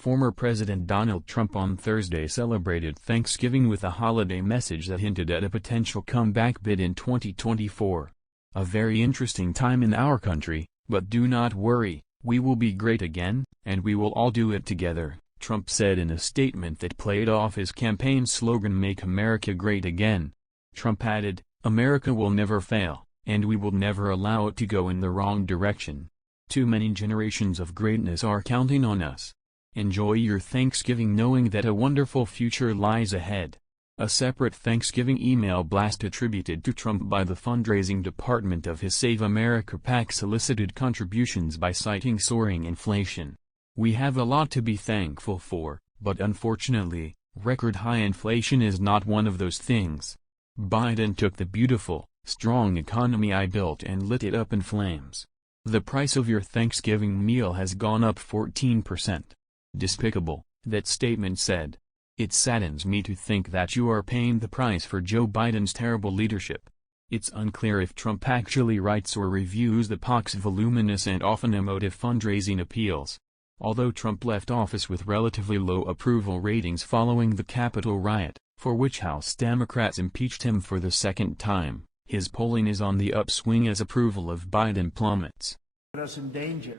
Former President Donald Trump on Thursday celebrated Thanksgiving with a holiday message that hinted at a potential comeback bid in 2024. "A very interesting time in our country, but do not worry, we will be great again, and we will all do it together," Trump said in a statement that played off his campaign slogan "Make America Great Again." Trump added, "America will never fail, and we will never allow it to go in the wrong direction. Too many generations of greatness are counting on us. Enjoy your Thanksgiving knowing that a wonderful future lies ahead." A separate Thanksgiving email blast attributed to Trump by the fundraising department of his Save America PAC solicited contributions by citing soaring inflation. "We have a lot to be thankful for, but unfortunately, record-high inflation is not one of those things. Biden took the beautiful, strong economy I built and lit it up in flames. The price of your Thanksgiving meal has gone up 14%. Despicable," that statement said. "It saddens me to think that you are paying the price for Joe Biden's terrible leadership." It's unclear if Trump actually writes or reviews the PAC's voluminous and often emotive fundraising appeals. Although Trump left office with relatively low approval ratings following the Capitol riot, for which House Democrats impeached him for the second time, his polling is on the upswing as approval of Biden plummets. Put us in danger.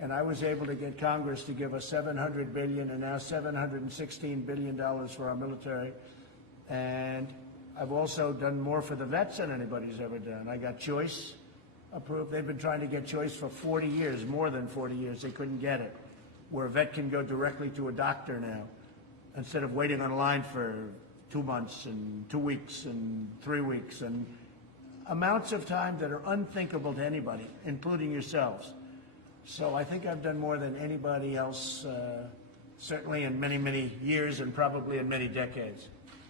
And I was able to get Congress to give us $700 billion and now $716 billion for our military. And I've also done more for the vets than anybody's ever done. I got choice approved. They've been trying to get choice for 40 years, more than 40 years. They couldn't get it. Where a vet can go directly to a doctor now, instead of waiting on a line for 2 months and 2 weeks and 3 weeks, and amounts of time that are unthinkable to anybody, including yourselves. So I think I've done more than anybody else, certainly in many, many years and probably in many decades.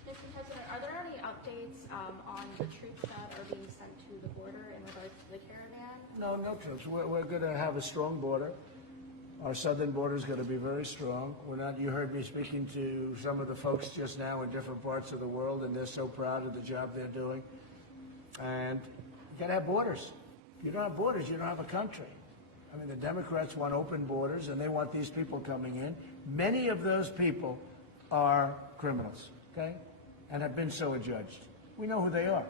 Mr. President, are there any updates on the troops that are being sent to the border in regards to the caravan? No troops. We're going to have a strong border. Our southern border is going to be very strong. You heard me speaking to some of the folks just now in different parts of the world, and they're so proud of the job they're doing. And you got to have borders. If you don't have borders, you don't have a country. I mean, the Democrats want open borders, and they want these people coming in. Many of those people are criminals, okay, and have been so adjudged. We know who they are.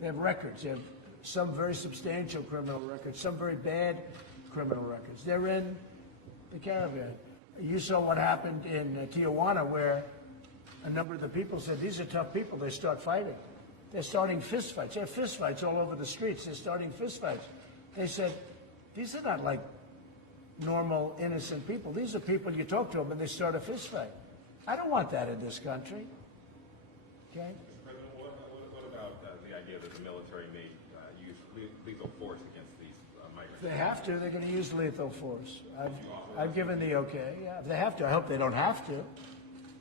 They have records. They have some very substantial criminal records, some very bad criminal records. They're in the caravan. You saw what happened in Tijuana, where a number of the people said, "These are tough people." They start fighting. They're starting fistfights. There are fistfights all over the streets. They're starting fistfights. They said, "These are not like normal, innocent people. These are people, you talk to them and they start a fist fight." I don't want that in this country. Okay? Mr. President, what about the idea that the military may use lethal force against these migrants? If they have to, they're going to use lethal force. I've given the okay. Yeah, if they have to. I hope they don't have to.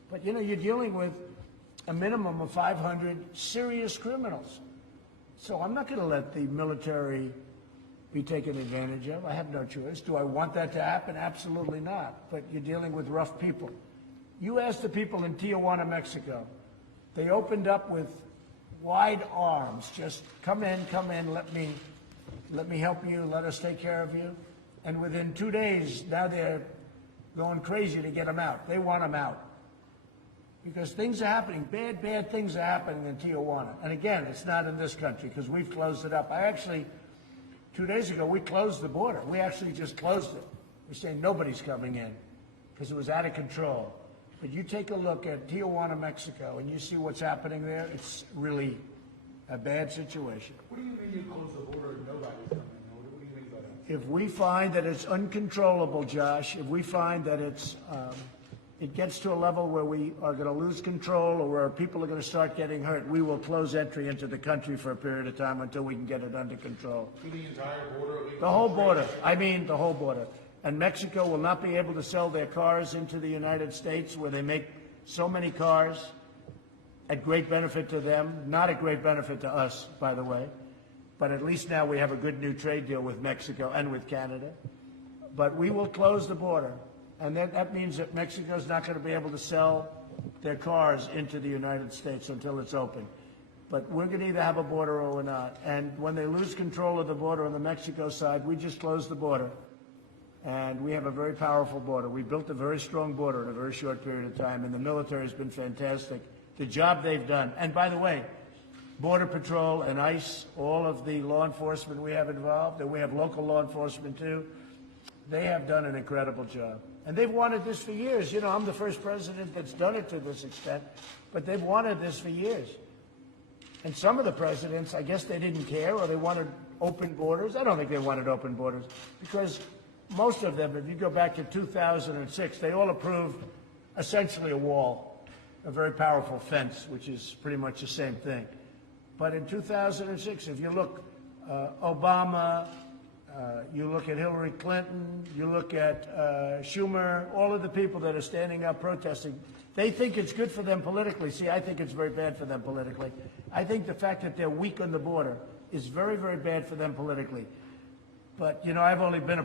But, you know, you're dealing with a minimum of 500 serious criminals. So I'm not going to let the military be taken advantage of. I have no choice. Do I want that to happen? Absolutely not. But you're dealing with rough people. You ask the people in Tijuana, Mexico. They opened up with wide arms. Just come in, let me help you, let us take care of you. And within 2 days, now they're going crazy to get them out. They want them out. Because things are happening, bad things are happening in Tijuana. And again, it's not in this country because we've closed it up. 2 days ago, we closed the border. We actually just closed it. We're saying nobody's coming in because it was out of control. But you take a look at Tijuana, Mexico, and you see what's happening there. It's really a bad situation. What do you mean you close the border and nobody's coming in? What do you mean by that? If we find that it's uncontrollable, Josh, if we find that it gets to a level where we are going to lose control or where people are going to start getting hurt, we will close entry into the country for a period of time until we can get it under control. To the entire border? The whole border. I mean the whole border. And Mexico will not be able to sell their cars into the United States where they make so many cars at great benefit to them, not at great benefit to us, by the way. But at least now we have a good new trade deal with Mexico and with Canada. But we will close the border. And that means that Mexico's not going to be able to sell their cars into the United States until it's open. But we're going to either have a border or we're not. And when they lose control of the border on the Mexico side, we just close the border. And we have a very powerful border. We built a very strong border in a very short period of time, and the military has been fantastic. The job they've done. And by the way, Border Patrol and ICE, all of the law enforcement we have involved, and we have local law enforcement too, they have done an incredible job. And they've wanted this for years. You know, I'm the first president that's done it to this extent, but they've wanted this for years. And some of the presidents, I guess they didn't care, or they wanted open borders. I don't think they wanted open borders, because most of them, if you go back to 2006, they all approved essentially a wall, a very powerful fence, which is pretty much the same thing. But in 2006, if you look, Obama, you look at Hillary Clinton, you look at Schumer, all of the people that are standing up protesting, they think it's good for them politically. See, I think it's very bad for them politically. I think the fact that they're weak on the border is very, very bad for them politically. But, you know, I've only been a